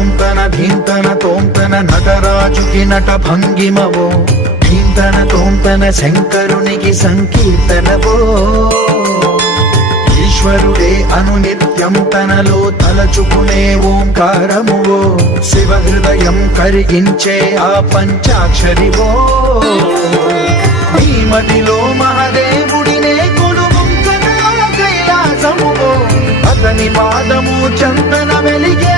తోంతన ధీంతన తోంతన నటరాజుకి నట భంగిమవో, ధీంతన తోంతన శంకరునికి సంకీర్తనవో. ఈశ్వరుడే అనునిత్యం తనలో తలచుకునే ఓంకారమువో, శివ హృదయం కరిగించే ఆ పంచాక్షరివో. నీ మదిలో మహాదేవుడినే కొలువుంకన కైలాసమువో, అతని పాదము చందన వెలిగే